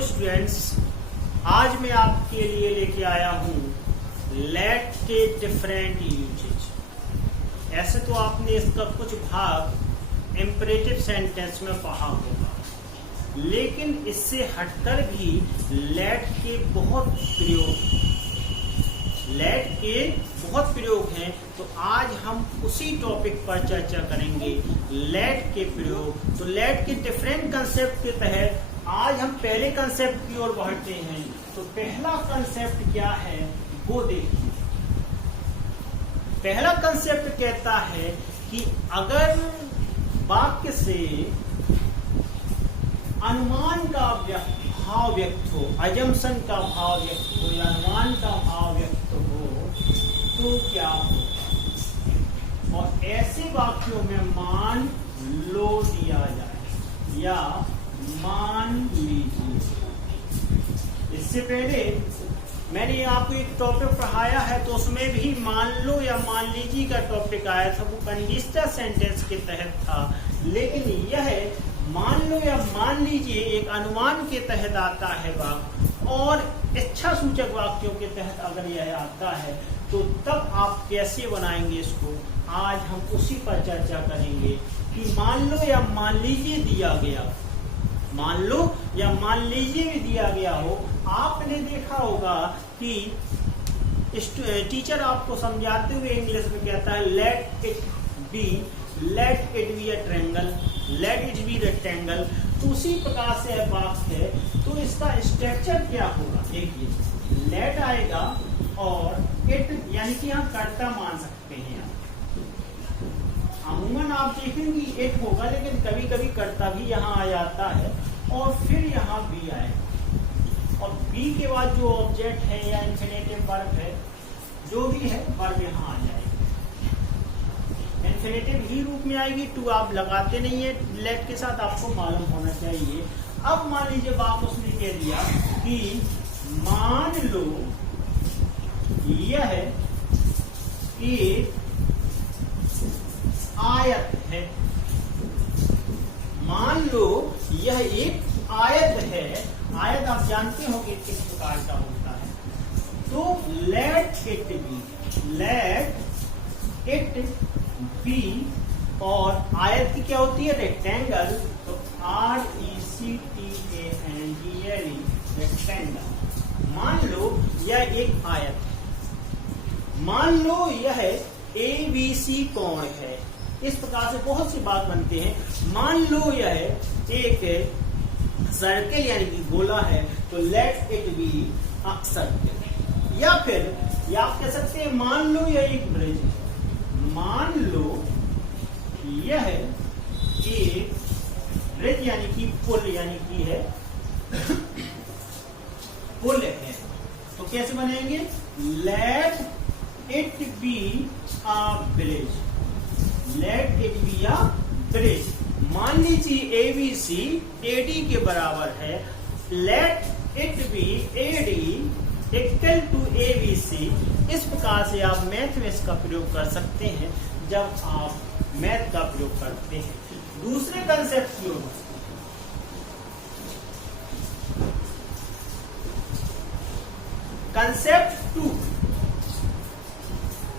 Students, आज मैं आपके लिए लेके आया हूँ लेट के डिफरेंट यूजेज। ऐसे तो आपने इसका कुछ भाग इम्परेटिव सेंटेंस में पढ़ा होगा, लेकिन इससे हटकर भी लेट के बहुत प्रयोग हैं। तो आज हम उसी टॉपिक पर चर्चा करेंगे, लेट के प्रयोग। तो लेट के डिफरेंट कंसेप्ट के तहत आज हम पहले कंसेप्ट की ओर बढ़ते हैं। तो पहला कंसेप्ट क्या है वो देखिए। पहला कंसेप्ट कहता है कि अगर वाक्य से अनुमान का भाव व्यक्त हो, अजम्पशन का भाव व्यक्त हो या अनुमान का भाव व्यक्त हो तो क्या होगा। और ऐसे वाक्यों में मान लो दिया जाए या मान लीजिए। इससे पहले मैंने आपको एक टॉपिक पढ़ाया है, तो उसमें भी मान लो या मान लीजिए का टॉपिक आया था, वो कंडीशनल सेंटेंस के तहत था। लेकिन यह मान लो या मान लीजिए एक अनुमान के तहत आता है वाक्य, और इच्छा सूचक वाक्यों के तहत अगर यह आता है तो तब आप कैसे बनाएंगे इसको, आज हम उसी पर चर्चा करेंगे। कि मान लो या मान लीजिए दिया गया, मान लो या मान लीजिए भी दिया गया हो। आपने देखा होगा कि टीचर आपको समझाते हुए इंग्लिश में कहता है let it be a triangle, late it B rectangle. तो उसी प्रकार से वाक्य है, तो इसका स्ट्रक्चर क्या होगा। देखिए, लेट आएगा और इट यानी कि हम कर्ता मान सकते हैं। अमूमन आप देखेंगे इट होगा, लेकिन कभी कभी कर्ता भी यहाँ आ जाता है और फिर यहाँ बी आएगा, और बी के बाद जो ऑब्जेक्ट है या इंफिनिटिव वर्ब है, जो भी है वर्ब यहाँ आ जाएगा। इंफिनिटिव ही रूप में आएगी। टू आप लगाते नहीं है लेट के साथ, आपको मालूम होना चाहिए। अब मान लीजिए बात उसने कह दिया कि मान लो यह एक आयत है। मान लो यह एक आयत है। आयत आप जानते हो कि किस प्रकार का होता है। तो लेट इट बी, और आयत की क्या होती है, रेक्टेंगल। तो RECTANGLE रेक्टेंगल। मान लो यह एक आयत है। मान लो यह ABC कोण है। इस प्रकार से बहुत सी बात बनते हैं। मान लो यह एक सर्कल यानी कि गोला है, तो late it be a circle. या फिर या आप कह सकते हैं मान लो यह एक ब्रिज है। मान लो यह एक ब्रिज यानी कि पुल यानी कि है पुल है। तो कैसे बनेंगे, let it be a bridge, let it be a bridge. मान लीजिए ABC AD के बराबर है, let it be AD equal to ABC। इस प्रकार से आप मैथ में इसका प्रयोग कर सकते हैं जब आप मैथ का प्रयोग करते हैं। दूसरे कंसेप्ट की ओर,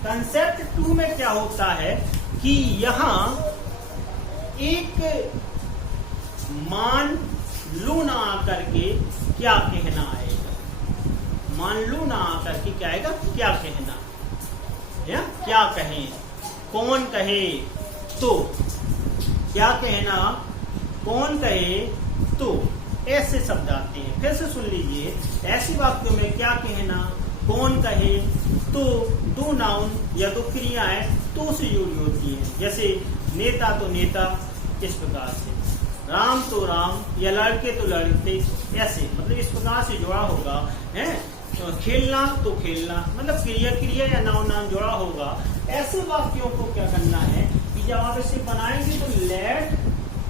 कंसेप्ट टू में क्या होता है कि यहां एक मान लो ना आकर के क्या कहना आएगा। मान लो ना आकर के क्या आएगा, क्या कहना या क्या कहें, कौन कहे तो, क्या कहना, कौन कहे तो, ऐसे शब्द आते हैं। फिर से सुन लीजिए, ऐसी वाक्यों में क्या कहना, कौन कहे तो, दो नाउन या दो क्रियाएं तो से जुड़ी होती है। जैसे नेता तो नेता, इस प्रकार से राम तो राम या लड़के तो लड़के, ऐसे मतलब इस प्रकार से जुड़ा होगा है। खेलना तो खेलना, मतलब क्रिया या नाउन जुड़ा होगा। ऐसे वाक्यों को क्या करना है कि जब आप इसे बनाएंगे तो लेट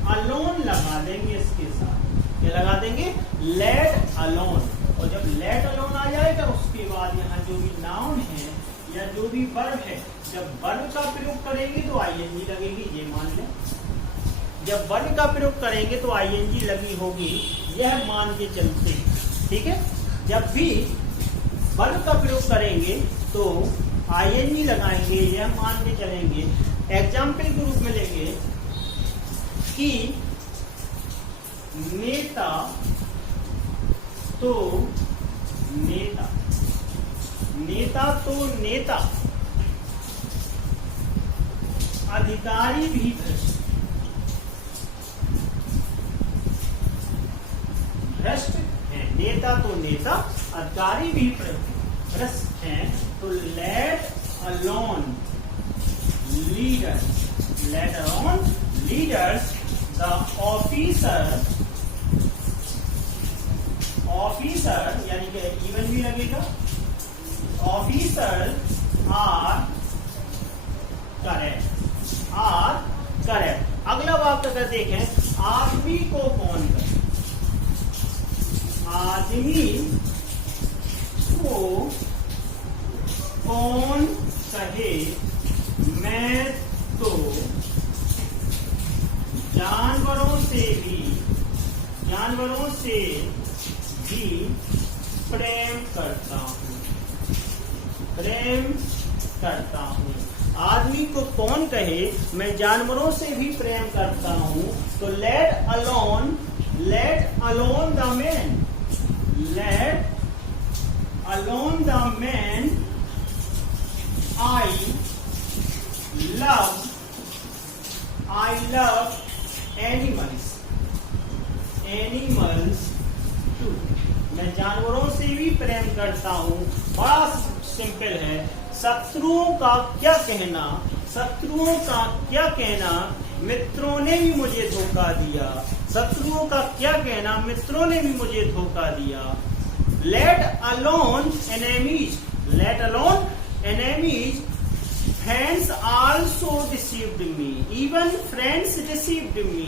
अलोन लगा देंगे इसके साथ। क्या लगा देंगे, लेट अलोन। और जब लेट अलोन आ जाएगा उसके बाद यहाँ जो भी नाउन है या जो भी वर्ब है, जब वर्ब का प्रयोग करेंगे तो ING लगेगी, ये मान लें। जब वर्ब का प्रयोग करेंगे तो ING लगी होगी, यह मान के चलते, ठीक है। जब भी वर्ब का प्रयोग करेंगे तो आईएनजी लगाएंगे, यह मान के चलेंगे। एग्जाम्पल के रूप में लेंगे कि नेता तो नेता, नेता तो नेता, अधिकारी भी भ्रष्ट है। नेता तो नेता, अधिकारी भी भ्रष्ट हैं। तो let alone leaders, let alone leaders the officer, officer यानी कि इवन भी लगेगा, officer are correct, are correct. अगला वाक्य अगर देखें, आदमी को कौन करे, आदमी को कौन कहे, मैं तो जानवरों से भी प्रेम करता हूँ, प्रेम करता हूँ। आदमी को कौन कहे, मैं जानवरों से भी प्रेम करता हूँ। तो let alone the man, let alone the man I love animals too। मैं जानवरों से भी प्रेम करता हूँ। बड़ा सिंपल है। शत्रुओं का क्या कहना, शत्रुओं का क्या कहना, मित्रों ने भी मुझे धोखा दिया। शत्रुओं का क्या कहना, मित्रों ने भी मुझे धोखा दिया। Let alone enemies, let alone enemies, friends also deceived me, even friends deceived me,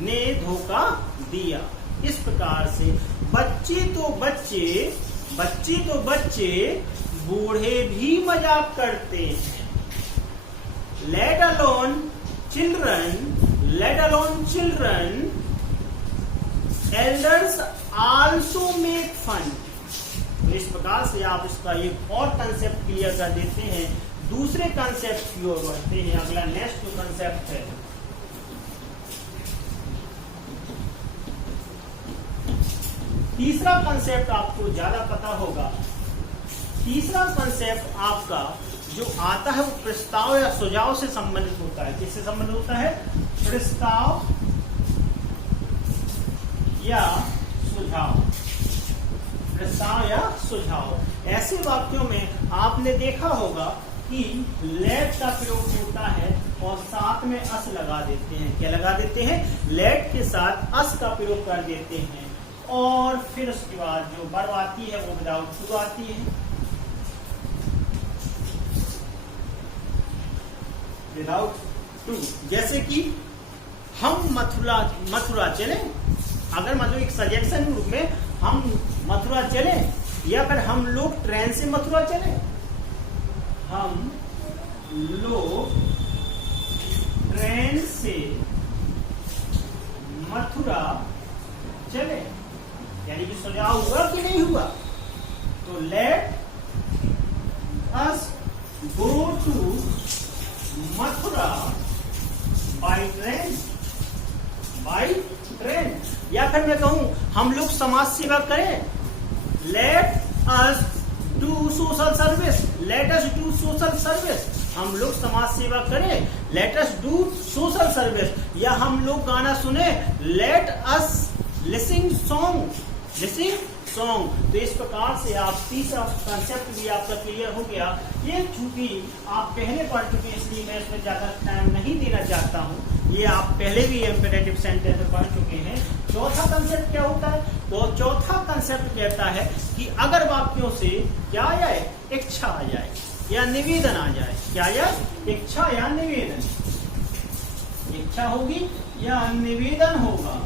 ने धोखा दिया। इस प्रकार से बच्चे तो बच्चे बूढ़े भी मजाक करते हैं। Let alone children elders also make fun। इस प्रकार से आप इसका एक और कंसेप्ट क्लियर कर देते हैं, दूसरे कंसेप्ट की ओर बढ़ते हैं। अगला नेक्स्ट कंसेप्ट है तीसरा कंसेप्ट, आपको ज्यादा पता होगा। तीसरा कंसेप्ट आपका जो आता है वो प्रस्ताव या सुझाव से संबंधित होता है। किससे संबंधित होता है? प्रस्ताव या सुझाव, प्रस्ताव या सुझाव। ऐसे वाक्यों में आपने देखा होगा कि लेट का प्रयोग होता है और साथ में अस लगा देते हैं। क्या लगा देते हैं? लेट के साथ अस का प्रयोग कर देते हैं और फिर उसके बाद जो वर्ब आती है वो विदाउट टू आती है, विदाउट टू। जैसे कि हम मथुरा चले, अगर मतलब एक सजेशन रूप में हम मथुरा चले, या फिर हम लोग ट्रेन से मथुरा चले, हम लोग ट्रेन से मथुरा चले, यानी कि सुझाव हुआ कि नहीं हुआ? तो let us go to Mathura by train, by train. या फिर मैं कहूं हम लोग समाज सेवा करें, let us do social service, let us do social service. हम लोग समाज सेवा करें, let us do social service. या हम लोग गाना सुने, let us listening song, listening song. तो इस प्रकार से आप तीसरा कंसेप्ट भी आपका क्लियर हो गया। ये चूंकि आप पहले पढ़ चुके हैं इसलिए मैं इसमें ज्यादा टाइम नहीं देना चाहता हूँ। ये आप पहले भी इम्पेरेटिव सेंटेंस में पढ़ चुके हैं। चौथा कंसेप्ट क्या होता है? तो चौथा कंसेप्ट कहता है कि अगर वाक्यों से क्या आ जाए? इच्छा आ जाए या निवेदन आ जाए। क्या आ जाए? इच्छा या निवेदन। इच्छा होगी या निवेदन होगा,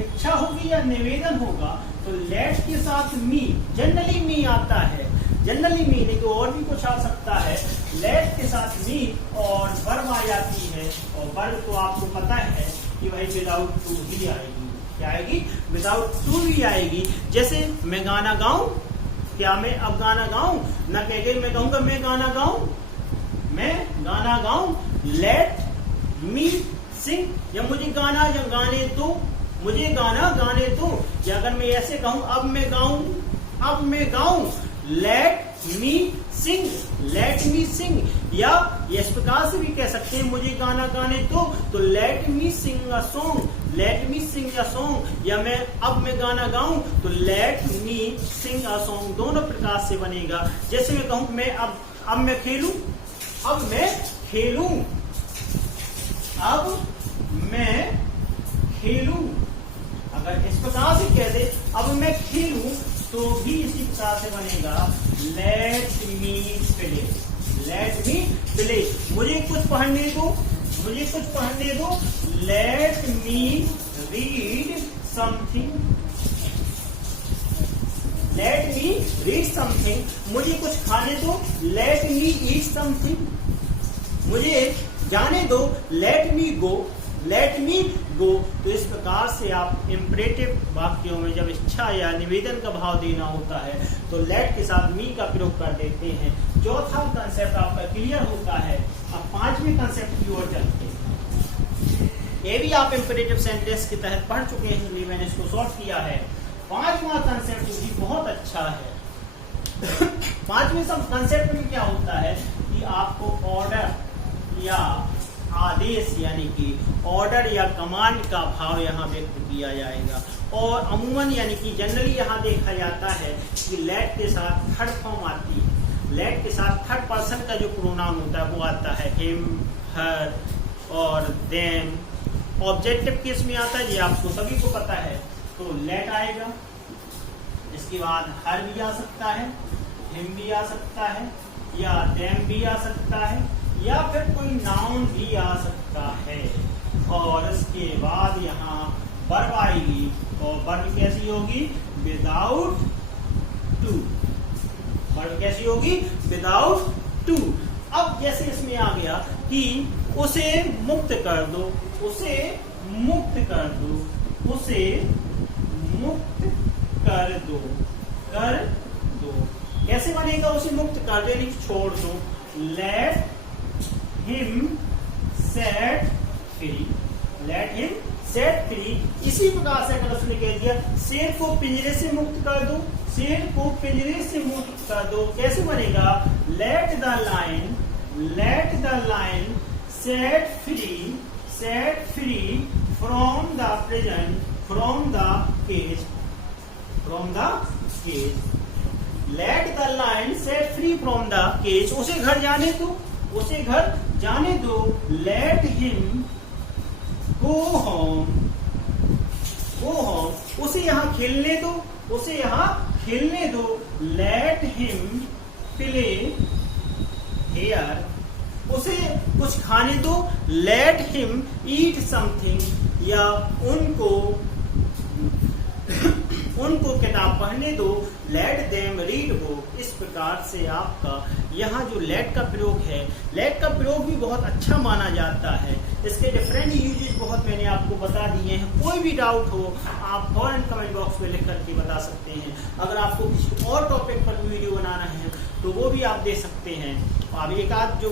इच्छा होगी या निवेदन होगा। तो लेट के साथ मी, जनरली मी आता है, जनरली मी नहीं तो और भी कुछ आ सकता है। लेट के साथ मी और वर्ब आ जाती है, और वर्ब तो आपको पता है कि भाई विदाउट टू ही आएगी। क्या आएगी? विदाउट टू भी आएगी। जैसे मैं गाना गाऊं, क्या मैं अब गाना गाऊं? ना कह के मैं कहूंगा मैं गाना गाऊं, मैं गाना गाऊं, लेट मी सिंग, या मुझे गाना गाने दो, मुझे गाना गाने दो। या अगर मैं ऐसे कहूं अब मैं गाऊं, अब मैं गाऊं, लेट मी सिंग, लेट मी सिंग। या इस प्रकार से भी कह सकते हैं मुझे गाना गाने दो, तो let me sing a song, let me sing a song. या मैं अब मैं गाना गाऊं तो let me sing a song, दोनों प्रकार से बनेगा। जैसे मैं कहूं मैं अब मैं खेलूं, अब मैं खेलूं, अब मैं खेलूं। अगर इस प्रकार से कह दे अब मैं खेलूं तो भी इसी प्रकार से बनेगा let me play, let me play. मुझे कुछ पढ़ने दो, मुझे कुछ पढ़ने दो, let me read something, let me read something. मुझे कुछ खाने दो, लेट मी ईट समथिंग। मुझे जाने दो, लेट मी गो, लेट मी गो। तो इस प्रकार से आप इम्परेटिव वाक्यों में जब इच्छा या निवेदन का भाव देना होता है तो लेट के साथ मी का प्रयोग कर देते हैं। चौथा कंसेप्ट आपका क्लियर होता है। अब पांचवें कंसेप्ट की ओर चलते हैं। ये भी आप इम्परेटिव सेंटेंस के तहत पढ़ चुके हैं, इसलिए मैंने इसको सॉर्ट किया है। पांचवा कंसेप्ट भी बहुत अच्छा है। पांचवें सब कंसेप्ट में क्या होता है कि आपको ऑर्डर या आदेश यानी कि ऑर्डर या कमांड का भाव यहाँ व्यक्त किया जाएगा। और अमूमन यानी कि जनरली यहाँ देखा जाता है कि लेट के साथ थर्ड फॉर्म आती है। लेट के साथ थर्ड पर्सन का जो प्रोनाउन होता है वो आता है हिम, हर और देम। ऑब्जेक्टिव केस में आता है, ये आपको सभी को पता है, तो लेट आएगा। इसके बाद हर भी आ सकता है, हिम भी आ सकता है, या देम भी आ सकता है, या फिर कोई नाउन भी आ सकता है। और इसके बाद यहाँ वर्ब आएगी, और वर्ब कैसी होगी? Without to. वर्ब कैसी होगी? Without to. अब जैसे इसमें आ गया कि उसे मुक्त कर दो, उसे मुक्त कर दो, उसे मुक्त कर दो, कर दो। कैसे बनेगा? उसे मुक्त कर दो यानी छोड़ दो, let him set free, let him set free. इसी प्रकार से अगर उसने कह दिया शेर को पिंजरे से मुक्त कर दो, शेर को पिंजरे से मुक्त कर दो, कैसे बनेगा? Let the lion, let the lion set free from the prison, from the cage, from the cage. Let the lion set free from the cage. उसे घर जाने दो, उसे घर जाने दो, let him go home, go home. उसे यहाँ खेलने दो, उसे यहाँ खेलने दो, लेट हिम प्ले हियर। उसे कुछ खाने दो, लेट हिम ईट समथिंग। या उनको किताब पढ़ने दो, लेट देम रीड बुक। इस प्रकार से आपका यहाँ जो लेट का प्रयोग है, लेट का प्रयोग भी बहुत अच्छा माना जाता है। इसके डिफरेंट यूजेस बहुत मैंने आपको बता दिए हैं। कोई भी डाउट हो आप फौरन कमेंट बॉक्स में लिख करके बता सकते हैं। अगर आपको किसी और टॉपिक पर वीडियो बनाना है तो वो भी आप दे सकते हैं। अब एक आध जो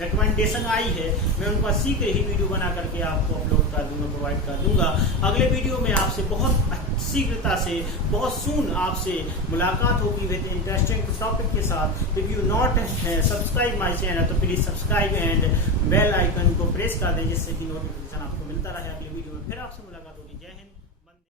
रिकमेंडेशन आई है मैं उनका शीघ्र ही वीडियो बना करके आपको अपलोड कर दूंगा, प्रोवाइड कर दूंगा। अगले वीडियो में आपसे बहुत शीघ्रता से, बहुत सून आपसे मुलाकात होगी विद इंटरेस्टिंग टॉपिक के साथ। If you not subscribe my channel तो please subscribe and bell icon को प्रेस कर दें, जिससे कि नोटिफिकेशन आपको मिलता रहे। अगले वीडियो में फिर आपसे मुलाकात होगी। जय हिंद।